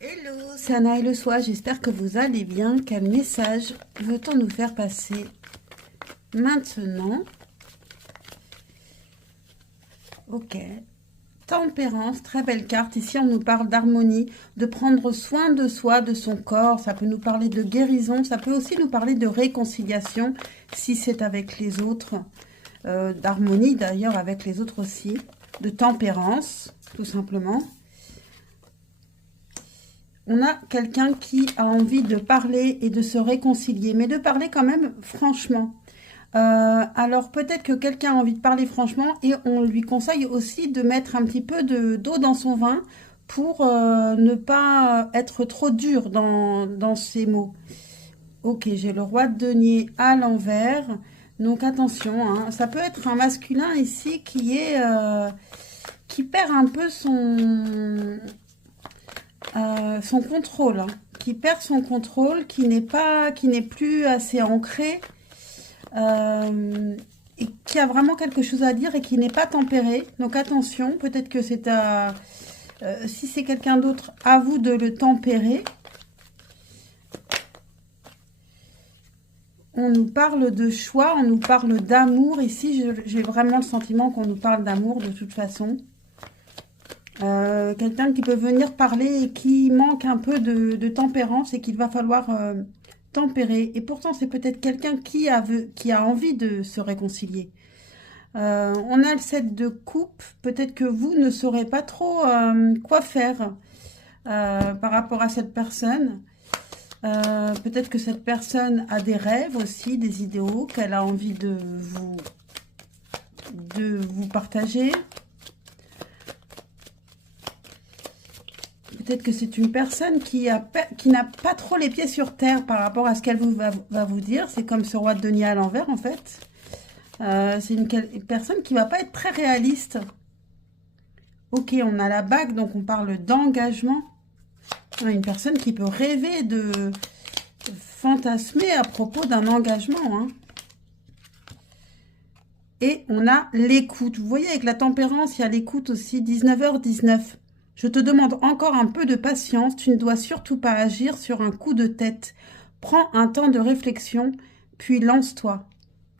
Hello, c'est Anna et le soir, j'espère que vous allez bien. Quel message veut-on nous faire passer maintenant? Ok. Tempérance, très belle carte. Ici, on nous parle d'harmonie, de prendre soin de soi, de son corps. Ça peut nous parler de guérison. Ça peut aussi nous parler de réconciliation, si c'est avec les autres. D'harmonie, d'ailleurs, avec les autres aussi. De tempérance, tout simplement. On a quelqu'un qui a envie de parler et de se réconcilier, mais de parler quand même franchement. Alors peut-être que quelqu'un a envie de parler franchement et on lui conseille aussi de mettre un petit peu d'eau dans son vin pour ne pas être trop dur dans ses mots. Ok, j'ai le roi de denier à l'envers. Donc attention, hein, ça peut être un masculin ici qui perd un peu son contrôle, hein, qui perd son contrôle, qui n'est plus assez ancré et qui a vraiment quelque chose à dire et qui n'est pas tempéré. Donc attention, peut-être que si c'est quelqu'un d'autre, à vous de le tempérer. On nous parle de choix, on nous parle d'amour. Ici, j'ai vraiment le sentiment qu'on nous parle d'amour de toute façon. Quelqu'un qui peut venir parler et qui manque un peu de tempérance et qu'il va falloir tempérer. Et pourtant, c'est peut-être quelqu'un qui a envie de se réconcilier. On a le 7 de coupe. Peut-être que vous ne saurez pas trop quoi faire par rapport à cette personne. Peut-être que cette personne a des rêves aussi, des idéaux qu'elle a envie de vous partager. Peut-être que c'est une personne qui n'a pas trop les pieds sur terre par rapport à ce qu'elle va vous dire. C'est comme ce roi de denier à l'envers, en fait. C'est une personne qui ne va pas être très réaliste. Ok, on a la bague, donc on parle d'engagement. Une personne qui peut rêver de fantasmer à propos d'un engagement. Hein. Et on a l'écoute. Vous voyez, avec la tempérance, il y a l'écoute aussi. 19h19. Je te demande encore un peu de patience, tu ne dois surtout pas agir sur un coup de tête. Prends un temps de réflexion, puis lance-toi.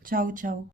Ciao, ciao.